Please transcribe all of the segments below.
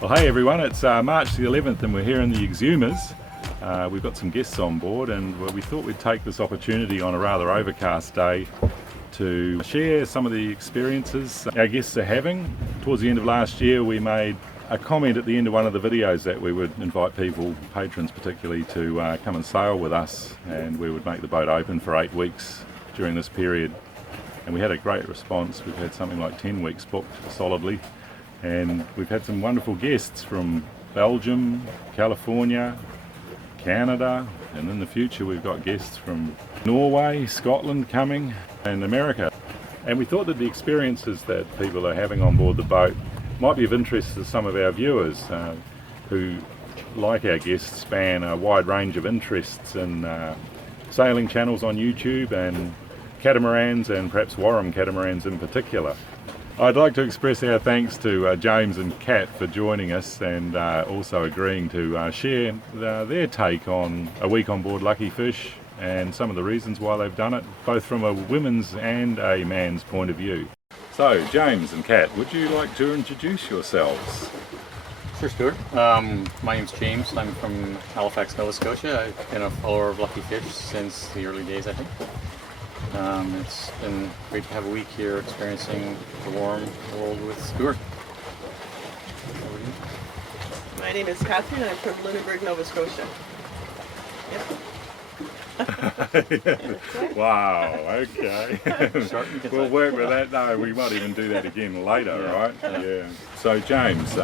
Well, hey everyone, it's March the 11th and we're here in the Exhumers. We've got some guests on board and we thought we'd take this opportunity on a rather overcast day to share some of the experiences our guests are having. Towards the end of last year we made a comment at the end of one of the videos that we would invite people, patrons particularly, to come and sail with us, and we would make the boat open for 8 weeks during this period. And we had a great response. We've had something like 10 weeks booked solidly. And we've had some wonderful guests from Belgium, California, Canada, and in the future we've got guests from Norway, Scotland coming, and America. And we thought that the experiences that people are having on board the boat might be of interest to some of our viewers who, like our guests, span a wide range of interests in sailing channels on YouTube and catamarans, and perhaps Wharram catamarans in particular. I'd like to express our thanks to James and Kat for joining us and also agreeing to share their take on a week on board Luckyfish and some of the reasons why they've done it, both from a women's and a man's point of view. So, James and Kat, would you like to introduce yourselves? Sure, Stuart. My name's James. I'm from Halifax, Nova Scotia. I've been a follower of Luckyfish since the early days, I think. It's been great to have a week here experiencing the warm world with Stuart. My name is Catherine. I'm from Lunenburg, Nova Scotia. Yep. Wow, okay. We'll work with that. No, we might even do that again later, Yeah. right? Yeah. So, James,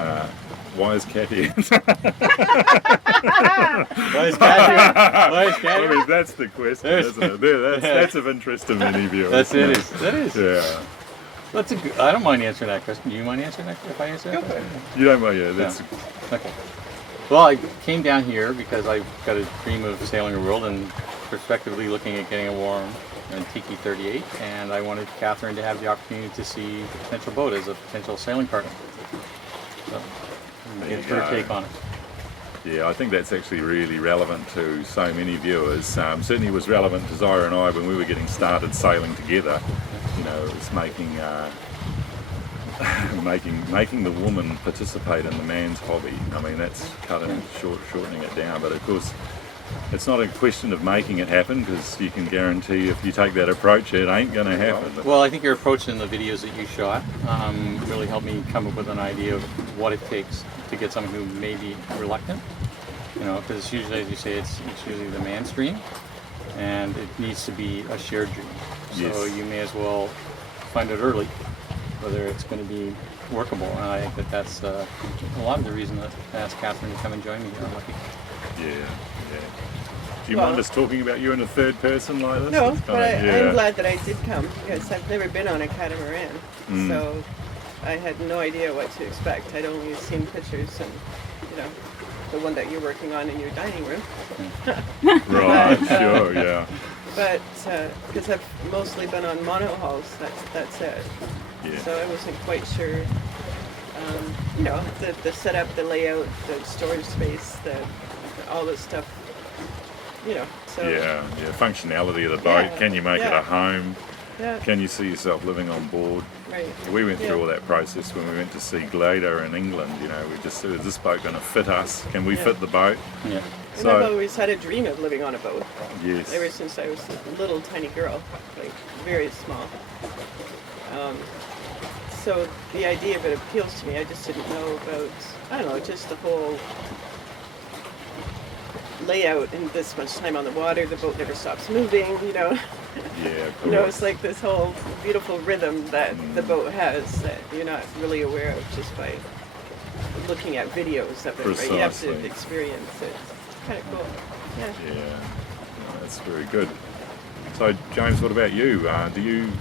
why is Kat here? Why is Kat? I mean, that's the question, isn't it? That's of interest to many viewers. That is. Yeah. That's a good, I don't mind answering that question. Do you mind answering that if I answer that question? You don't mind, yeah. That's Okay. Well, I came down here because I've got a dream of sailing the world and prospectively looking at getting a Wharram Tiki 38, and I wanted Catherine to have the opportunity to see the potential boat as a potential sailing partner. So, get her take on it. Yeah, I think that's actually really relevant to so many viewers. Certainly was relevant to Zaya and I when we were getting started sailing together. You know, it was making the woman participate in the man's hobby. I mean, that's shortening it down, but of course it's not a question of making it happen, because you can guarantee if you take that approach it ain't going to happen. Well, I think your approach in the videos that you shot really helped me come up with an idea of what it takes to get someone who may be reluctant, you know, because usually, as you say, it's usually the man's dream and it needs to be a shared dream. So you may as well find it early whether it's going to be workable, and I think that's a lot of the reason that I asked Catherine to come and join me here on Lucky. Yeah. Do you mind us talking about you in a third person like this? No, but I'm glad that I did come, because I've never been on a catamaran, so I had no idea what to expect. I'd only seen pictures and, you know, the one that you're working on in your dining room. Right, sure, yeah. But, because I've mostly been on monohulls, that's it. Yeah. So I wasn't quite sure, you know, the setup, the layout, the storage space, all this stuff, you know. So Yeah, functionality of the boat. Yeah, Can you make it a home? Yeah. Can you see yourself living on board? Right. We went through all that process when we went to see Glader in England. You know, we just said, is this boat going to fit us? Can we fit the boat? Yeah. And I've always had a dream of living on a boat. Yes. Ever since I was a little tiny girl, like very small. So the idea of it appeals to me. I just didn't know about, I don't know, just the whole layout and this much time on the water. The boat never stops moving, you know. Yeah, of course. You know, it's like this whole beautiful rhythm that the boat has that you're not really aware of just by looking at videos of it. Right? You have to experience it. It's kind of cool. Yeah. Yeah, no, that's very good. So, James, what about you? Do you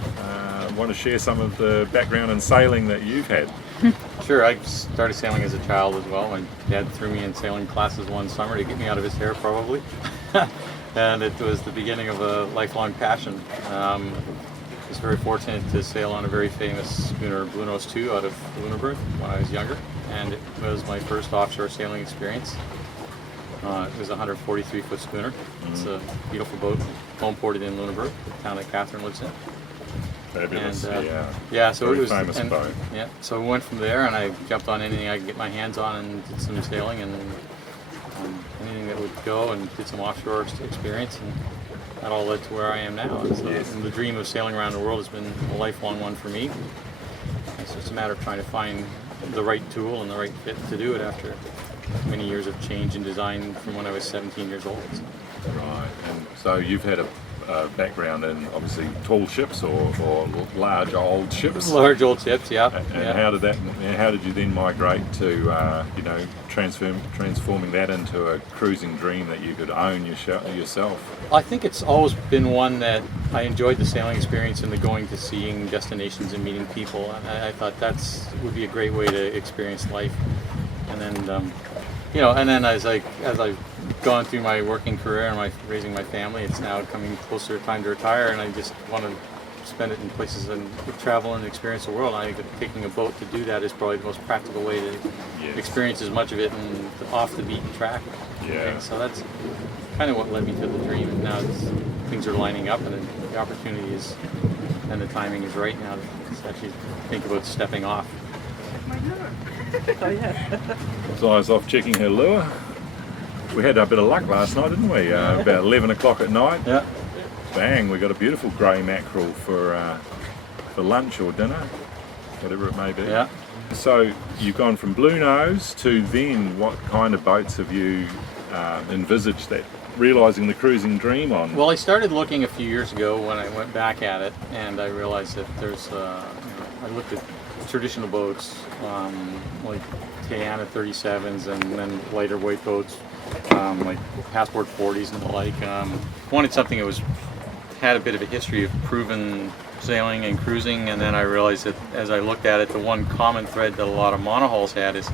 want to share some of the background in sailing that you've had? Sure, I started sailing as a child as well. My dad threw me in sailing classes one summer to get me out of his hair, probably. And it was the beginning of a lifelong passion. I was very fortunate to sail on a very famous schooner, Blue Nose 2, out of Lunenburg when I was younger, and it was my first offshore sailing experience. It was a 143-foot schooner. It's a beautiful boat, home ported in Lunenburg, the town that Catherine lives in. Fabulous, And, yeah. Yeah, so Very it was famous and, boat. Yeah, so we went from there, and I jumped on anything I could get my hands on, and did some sailing and anything that would go, and did some offshore experience, and that all led to where I am now. And so, Yes. and the dream of sailing around the world has been a lifelong one for me. It's just a matter of trying to find the right tool and the right fit to do it after many years of change and design from when I was 17 years old. Right, and so you've had a background in obviously tall ships or large old ships. Large old ships, yeah. And Yeah. how did you then migrate to transforming that into a cruising dream that you could own yourself? I think it's always been one that I enjoyed the sailing experience and the going to seeing destinations and meeting people. And I thought would be a great way to experience life. And then, and then as I've gone through my working career and raising my family, it's now coming closer time to retire, and I just want to spend it in places and travel and experience the world. I think that taking a boat to do that is probably the most practical way to experience as much of it and off the beaten track. Yeah. So that's kind of what led me to the dream, and now things are lining up, and the opportunity is, and the timing is right now to actually think about stepping off. Oh yeah. So I was off checking her lure. We had a bit of luck last night, didn't we? About 11 o'clock at night. Yeah. Bang! We got a beautiful grey mackerel for lunch or dinner, whatever it may be. Yeah. So you've gone from Blue Nose to then what kind of boats have you envisaged that realising the cruising dream on? Well, I started looking a few years ago when I went back at it, and I realized that there's, I looked at traditional boats, like Tayana 37s, and then lighter weight boats, like Passport 40s and the like. Wanted something that had a bit of a history of proven sailing and cruising, and then I realized that as I looked at it, the one common thread that a lot of monohulls had is,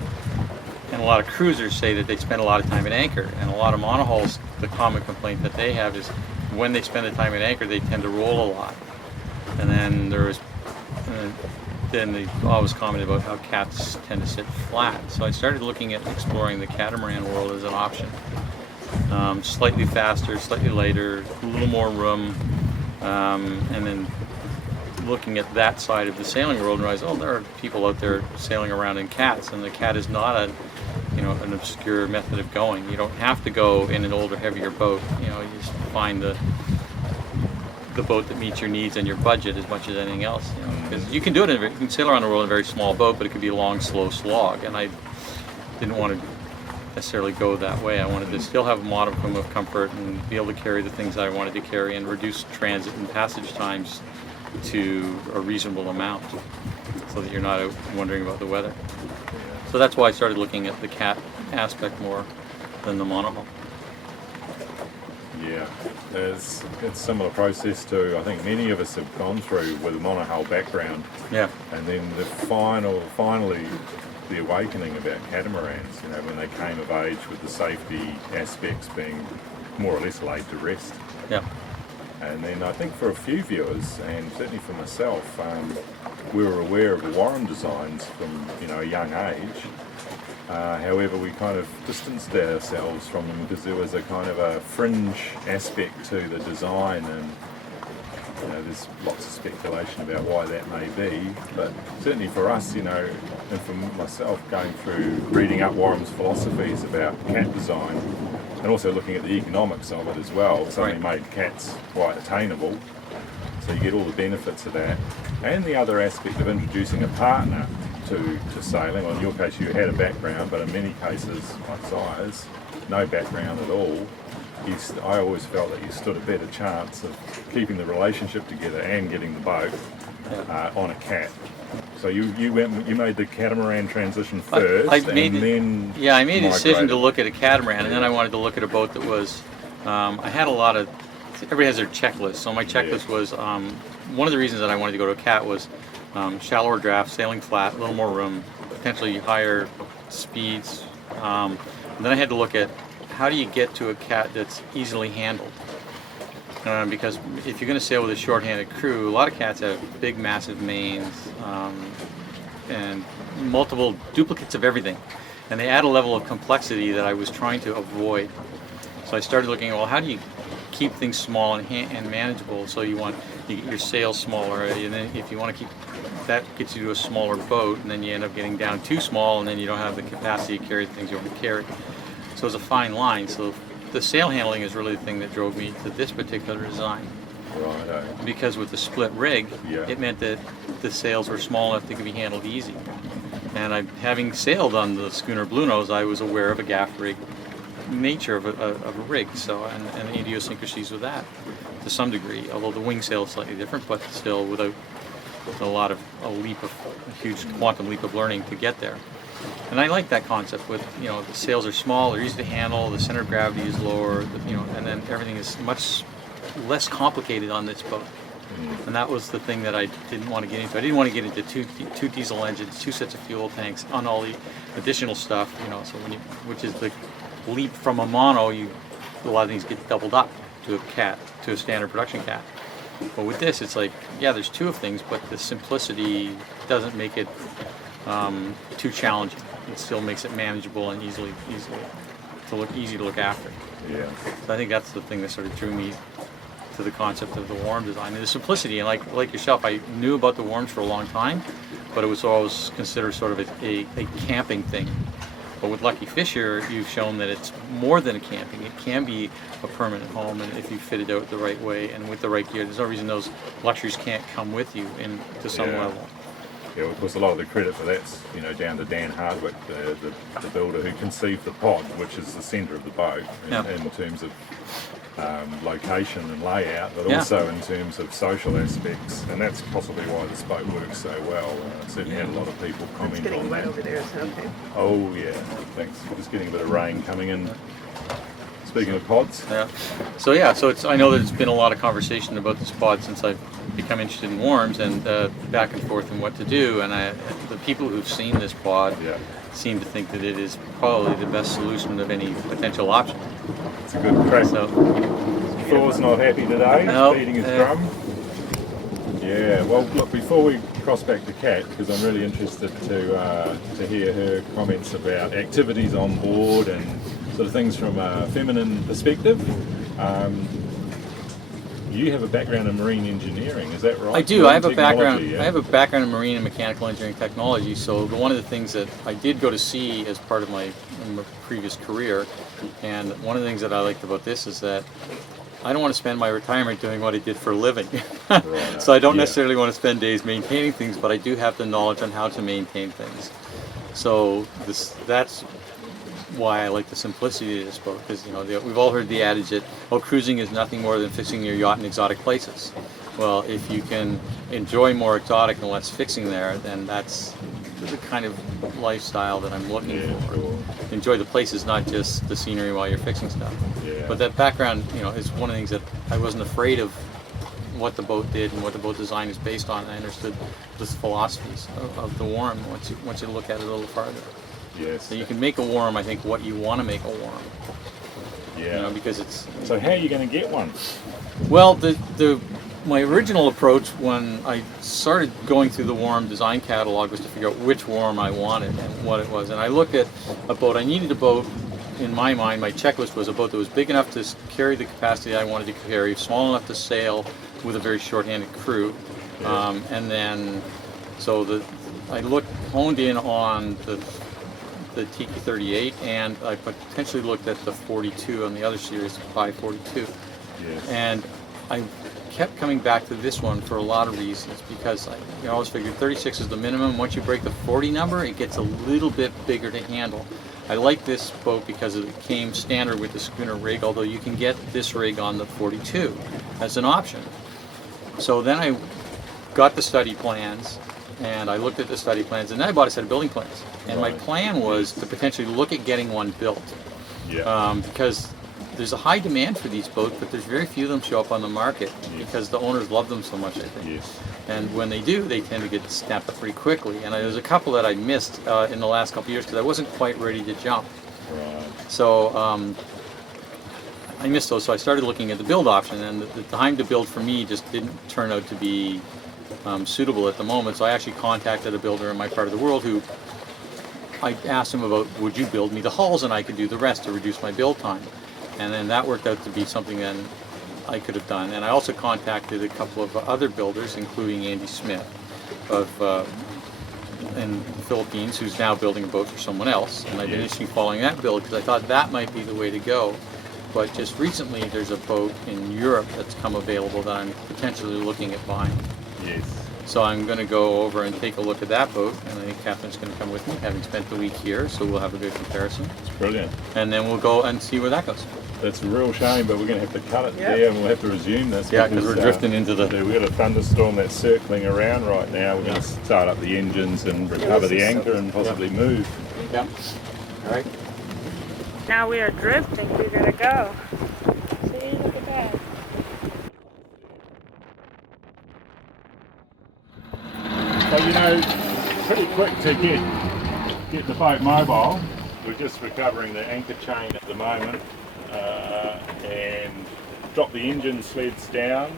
and a lot of cruisers say that they spend a lot of time at anchor, and a lot of monohulls, the common complaint that they have is when they spend the time at anchor, they tend to roll a lot. And then then they always commented about how cats tend to sit flat. So I started looking at exploring the catamaran world as an option. Slightly faster, slightly lighter, a little more room, and then looking at that side of the sailing world and realized, there are people out there sailing around in cats, and the cat is not an obscure method of going. You don't have to go in an older, heavier boat. You just find the boat that meets your needs and your budget as much as anything else. Because you can do it. You can sail around the world in a very small boat, but it could be a long, slow slog. And I didn't want to necessarily go that way. I wanted to still have a modicum of comfort and be able to carry the things that I wanted to carry and reduce transit and passage times to a reasonable amount, so that you're not out wondering about the weather. So that's why I started looking at the cat aspect more than the monohull. Yeah, it's a similar process to I think many of us have gone through with a monohull background. Yeah. And then finally the awakening about catamarans, when they came of age with the safety aspects being more or less laid to rest. Yeah. And then I think for a few viewers, and certainly for myself, we were aware of the Wharram designs from a young age. However, we kind of distanced ourselves from them because there was a kind of a fringe aspect to the design, and there's lots of speculation about why that may be. But certainly for us, and for myself, going through reading up Wharram's philosophies about cat design, and also looking at the economics of it as well, suddenly made cats quite attainable. So you get all the benefits of that, and the other aspect of introducing a partner to sailing. Well, in your case, you had a background, but in many cases, like Zaya's, no background at all. I always felt that you stood a better chance of keeping the relationship together and getting the boat on a cat. So you made the catamaran transition first, I made a decision to migrated. look at a catamaran, and then I wanted to look at a boat that was. I had a lot of. Everybody has their checklist, so my checklist was one of the reasons that I wanted to go to a cat was shallower draft, sailing flat, a little more room, potentially higher speeds. And then I had to look at how do you get to a cat that's easily handled. Because if you're going to sail with a short-handed crew, a lot of cats have big, massive mains and multiple duplicates of everything. And they add a level of complexity that I was trying to avoid. So I started looking, how do you keep things small and manageable. So you get your sails smaller, and then if you want to keep that, gets you to a smaller boat, and then you end up getting down too small, and then you don't have the capacity to carry the things you want to carry. So it's a fine line. So the sail handling is really the thing that drove me to this particular design. Right. Because with the split rig, Yeah. it meant that the sails were small enough they could be handled easy. And having sailed on the schooner Bluenose, I was aware of a gaff rig nature of a rig, so and the idiosyncrasies with that to some degree. Although the wing sail is slightly different, but still without a huge quantum leap of learning to get there. And I like that concept with, the sails are small, they're easy to handle, the center of gravity is lower, and then everything is much less complicated on this boat. And that was the thing that I didn't want to get into. I didn't want to get into two diesel engines, 2 sets of fuel tanks, on all the additional stuff, so which is the leap from a mono, a lot of things get doubled up to a standard production cat. But with this, it's like, yeah, there's 2 of things, but the simplicity doesn't make it too challenging. It still makes it manageable and easy to look after. Yeah. So I think that's the thing that sort of drew me to the concept of the Wharram design and the simplicity. And like yourself, I knew about the Wharrams for a long time, but it was always considered sort of a camping thing. But with Luckyfish, you've shown that it's more than a camping. It can be a permanent home, and if you fit it out the right way and with the right gear, there's no reason those luxuries can't come with you to some level. Yeah, of course, a lot of the credit for that's down to Dan Hardwick, the builder who conceived the pod, which is the centre of the boat in terms of location and layout, but also in terms of social aspects, and that's possibly why this boat works so well. Certainly had a lot of people comment It's getting on wet that. over there, is that okay? Oh yeah, thanks. We're just getting a bit of rain coming in. Speaking of pods, So it's. I know there's been a lot of conversation about this pod since I've become interested in Wharrams and back and forth and what to do. And the people who've seen this pod seem to think that it is probably the best solution of any potential option. it's a good crack. So Thor's not happy today. No, Beating his drum. Yeah. Well, look. Before we cross back to Kat, because I'm really interested to hear her comments about activities on board and sort of things from a feminine perspective. You have a background in marine engineering, is that right? I do. I have a background. Technology, I have a background in marine and mechanical engineering technology. So one of the things that I did go to sea as part of my previous career, and one of the things that I liked about this is that I don't want to spend my retirement doing what I did for a living. Right. So I don't necessarily want to spend days maintaining things, but I do have the knowledge on how to maintain things. So that's why I like the simplicity of this boat, because we've all heard the adage that cruising is nothing more than fixing your yacht in exotic places. Well, if you can enjoy more exotic and less fixing there, then that's the kind of lifestyle that I'm looking for. Sure. Enjoy the places, not just the scenery while you're fixing stuff. Yeah. But that background, is one of the things that I wasn't afraid of what the boat did and what the boat design is based on. I understood the philosophies of the Wharram once you look at it a little farther. Yes. So you can make a Wharram, I think, what you want to make a Wharram. Yeah. Because it's. So how are you going to get one? Well, my original approach when I started going through the Wharram design catalog was to figure out which Wharram I wanted and what it was. And I looked at a boat. I needed a boat. In my mind, my checklist was a boat that was big enough to carry the capacity I wanted to carry, small enough to sail with a very short-handed crew, and then I honed in on the Tiki 38, and I potentially looked at the 42 on the other series, 542. Yes. And I kept coming back to this one for a lot of reasons, because I always figured 36 is the minimum. Once you break the 40 number, it gets a little bit bigger to handle. I like this boat because it came standard with the schooner rig, although you can get this rig on the 42 as an option. So then I got the study plans, and I looked at the study plans, and then I bought a set of building plans. And my plan was to potentially look at getting one built. Yeah. Because there's a high demand for these boats, but there's very few of them show up on the market because the owners love them so much, I think. Yes. And when they do, they tend to get snapped up pretty quickly. And there's a couple that I missed in the last couple of years because I wasn't quite ready to jump. Right. So I missed those, so I started looking at the build option, and the time to build for me just didn't turn out to be suitable at the moment. So I actually contacted a builder in my part of the world who I asked him about, would you build me the hulls and I could do the rest to reduce my build time. And then that worked out to be something then I could have done. And I also contacted a couple of other builders, including Andy Smith in the Philippines, who's now building a boat for someone else. And I've been interested in following that build because I thought that might be the way to go. But just recently, there's a boat in Europe that's come available that I'm potentially looking at buying. Yes. So I'm going to go over and take a look at that boat, and I think Catherine's going to come with me, having spent the week here, so we'll have a good comparison. It's brilliant. And then we'll go and see where that goes. That's a real shame, but we're going to have to cut it there, and we'll have to resume this. Yeah, because we're drifting into the... We've got a thunderstorm that's circling around right now. We're going to start up the engines and recover the anchor and possibly move. Yeah. All right. Now we are drifting. We gotta go. See, look at that. Well, you know, pretty quick to get the boat mobile. We're just recovering the anchor chain at the moment and drop the engine sleds down,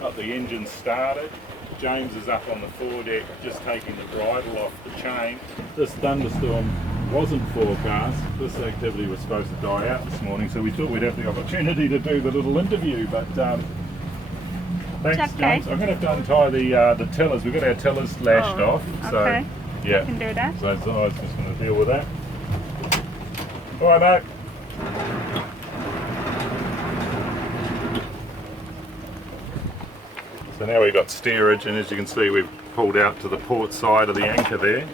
got the engine started. James is up on the foredeck just taking the bridle off the chain. This thunderstorm wasn't forecast. This activity was supposed to die out this morning, so we thought we'd have the opportunity to do the little interview, but thanks, okay. James. I'm going to have to untie the tillers. We've got our tillers lashed off, so okay. Yeah. You can do that. So Zaya's just going to deal with that. All right, mate. So now we've got steerage, and as you can see, we've pulled out to the port side of the anchor there.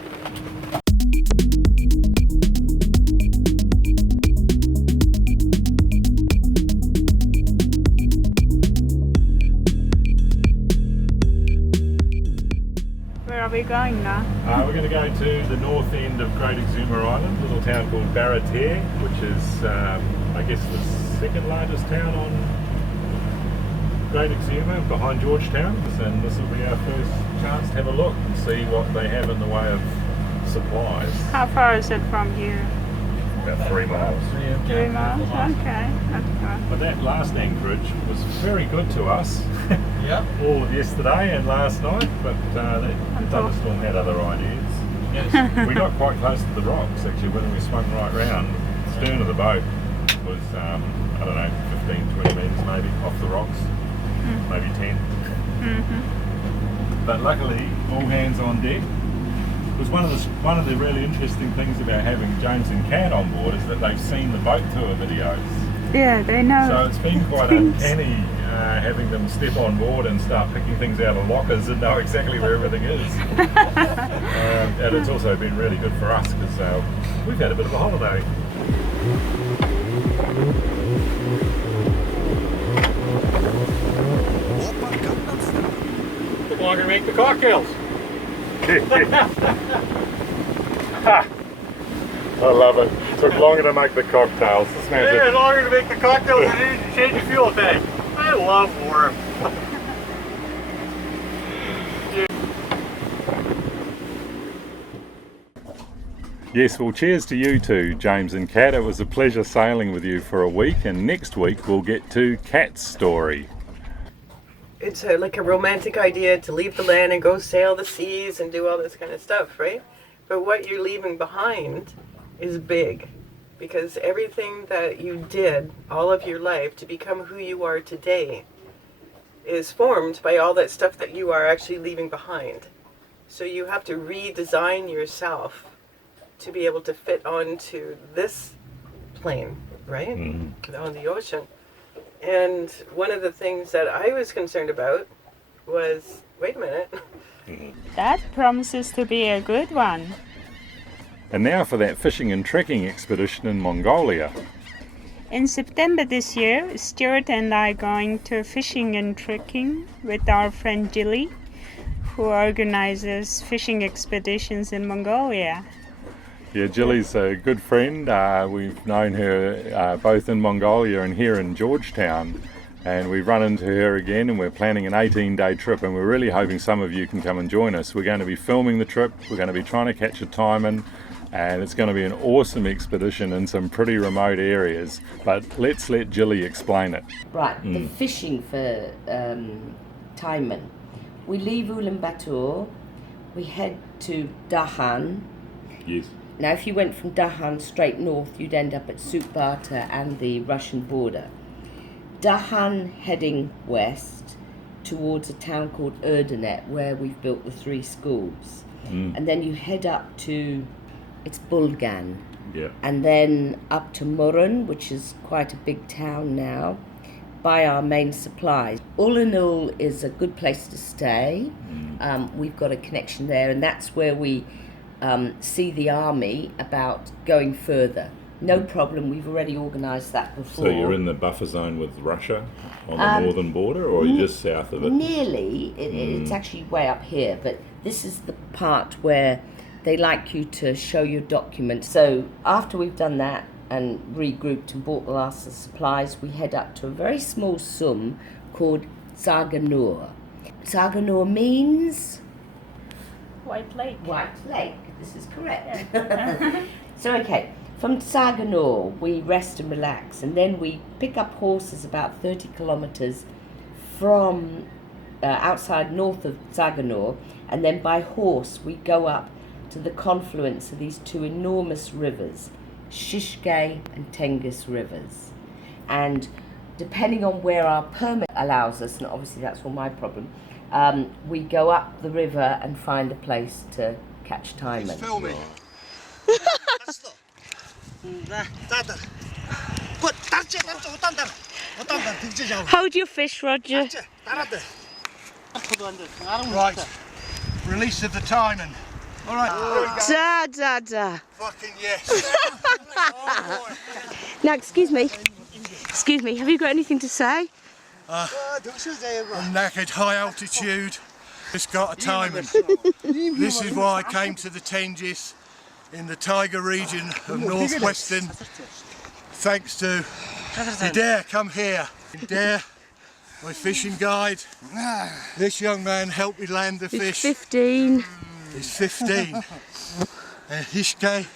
Where are we going now? We're going to go to the north end of Great Exuma Island, a little town called Baratier, which is, I guess, the second largest town on Great Exuma, behind Georgetown. And this will be our first chance to have a look and see what they have in the way of supplies. How far is it from here? About 3 miles. 3 miles? Okay. That's good. But that last anchorage was very good to us. Yeah. All of yesterday and last night, but that thunderstorm had other ideas. Yes. We got quite close to the rocks actually when we swung right round. The stern of the boat was, I don't know, 15, 20 metres maybe off the rocks, maybe 10. But luckily, all hands on deck. It was one of the really interesting things about having James and Kat on board is that they've seen the boat tour videos. Yeah, they know. So it's been quite uncanny having them step on board and start picking things out of lockers and know exactly where everything is. And it's also been really good for us because we've had a bit of a holiday. Took longer to make the cocktails. I love it. It took longer to make the cocktails. This man's Yeah, longer to make the cocktails than it is to change the fuel tank. I love Wharram. Yes, well, cheers to you two, James and Kat. It was a pleasure sailing with you for a week, and next week we'll get to Kat's story. It's like a romantic idea to leave the land and go sail the seas and do all this kind of stuff, right? But what you're leaving behind is big, because everything that you did all of your life to become who you are today is formed by all that stuff that you are actually leaving behind. So you have to redesign yourself to be able to fit onto this plane, right? On the ocean. And one of the things that I was concerned about was, wait a minute. That promises to be a good one. And now for that fishing and trekking expedition in Mongolia. In September this year, Stuart and I are going to fishing and trekking with our friend Jilly, who organizes fishing expeditions in Mongolia. Yeah, Jilly's a good friend. We've known her both in Mongolia and here in Georgetown. And we've run into her again, and we're planning an 18-day trip, and we're really hoping some of you can come and join us. We're going to be filming the trip, we're going to be trying to catch a time in, and it's going to be an awesome expedition in some pretty remote areas. But let's let Jilly explain it. Right, the fishing for Taiman. We leave Ulaanbaatar, we head to Dahan. Yes. Now, if you went from Dahan straight north, you'd end up at Sukbata and the Russian border. Dahan heading west towards a town called Erdenet, where we've built the 3 schools. And then you head up to, it's Bulgan. Yeah. And then up to Murun, which is quite a big town now, buy our main supplies. All in all is a good place to stay. We've got a connection there, and that's where we see the army about going further. No problem, we've already organised that before. So you're in the buffer zone with Russia on the northern border, or are you just south of it? Nearly. It's actually way up here, but this is the part where they like you to show your documents. So after we've done that and regrouped and bought the last of the supplies, we head up to a very small sum called Zaganur. Zaganur means? White Lake. White Lake, this is correct. So okay, from Zaganur we rest and relax, and then we pick up horses about 30 kilometres from outside north of Zaganur, and then by horse we go up to the confluence of these 2 enormous rivers, Shishke and Tengus rivers. And depending on where our permit allows us, and obviously that's all my problem, we go up the river and find a place to catch taimen. Hold your fish, Roger. Right, release of the taimen. All right, there we go. Da, da, da. Fucking yes. Now, excuse me, have you got anything to say? I'm knackered, high altitude. Just got a taimen. This is why I came to the Tengiz in the Tiger region of northwestern. Thanks to Dare, come here. Dare, my fishing guide. This young man helped me land the fish. 15. He's 15. Hishke,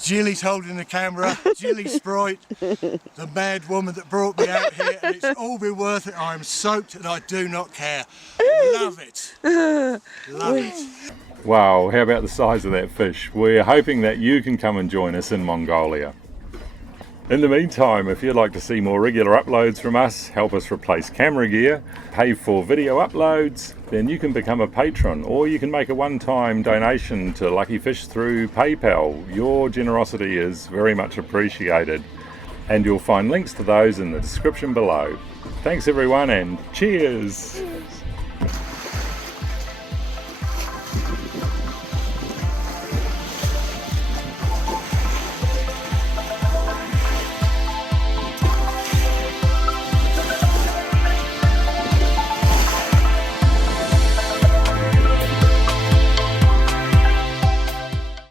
Jilly's holding the camera, Jilly Sprite, the mad woman that brought me out here, and it's all been worth it. I'm soaked and I do not care. Love it. Love it. Wow, how about the size of that fish? We're hoping that you can come and join us in Mongolia. In the meantime, if you'd like to see more regular uploads from us, help us replace camera gear, pay for video uploads, then you can become a patron, or you can make a one-time donation to Luckyfish through PayPal. Your generosity is very much appreciated, and you'll find links to those in the description below. Thanks everyone, and cheers!